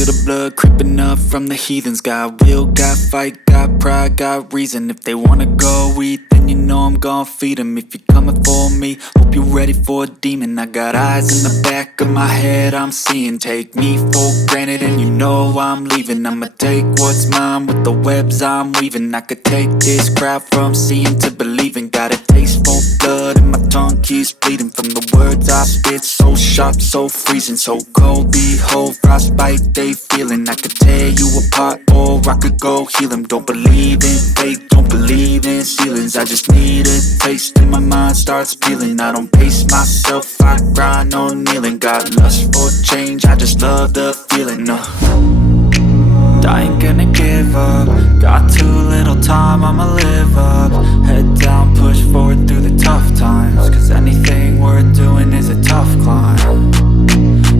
feel the blood creeping up from the heathens. Got will, got fight, got pride, got reason. If they wanna go eat, then you know I'm gon' feed them. If you're coming for me, hope you're ready for a demon. I got eyes in the back of my head, I'm seeing. Take me for granted and you know I'm leaving. I'ma take what's mine with the webs I'm weaving. I could take this crowd from seeing to believing. Got a taste for blood and my tongue keeps bleeding from the words I spit. So sharp, so freezing, so cold. Behold, frostbite they feeling. I could tear you apart or I could go heal them. Don't believe in fate, don't believe in ceilings. I just need a taste and my mind starts peeling. I don't pace myself, I grind on kneeling. Got lust for change, I just love the feeling. I ain't gonna give up. Got too little time, I'ma live up. Head down, push forward through the tough times. Cause anything worth doing is a tough climb.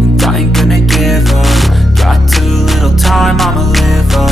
And I ain't gonna give up. Got too little time, I'ma live up.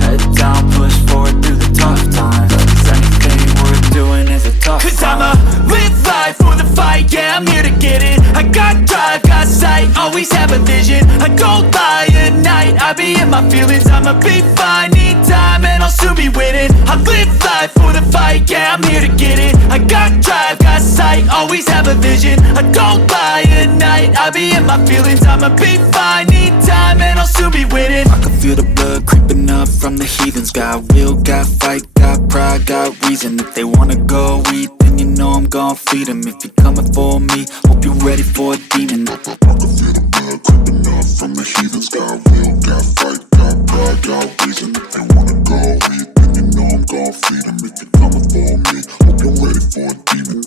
Head down, push forward through the tough times. Cause anything worth doing is a tough climb. Cause I'ma live life for the fight, yeah, I'm here to get it. I got drive, got sight, always have a vision. I don't lie at night, I be in my feelings. I'ma be fine, need time and I'll soon be winning. I live life for the fight, yeah, I'm here to get it. I got drive, got sight, always have a vision. I don't lie at night, I be in my feelings. I'ma be fine, need time and I'll soon be winning. I can feel the blood creeping up from the heathens. Got will, got fight, got pride, got reason. If they wanna go eat, then you know I'm gon' feed them. If you're coming for me, hope you're ready for a demon. I can feel the blood creeping up from the heathens. Got will, got fight, got pride, got reason. If they wanna go eat, then you know I'm gon' feed them. If you're coming for me, hope you're ready for a demon.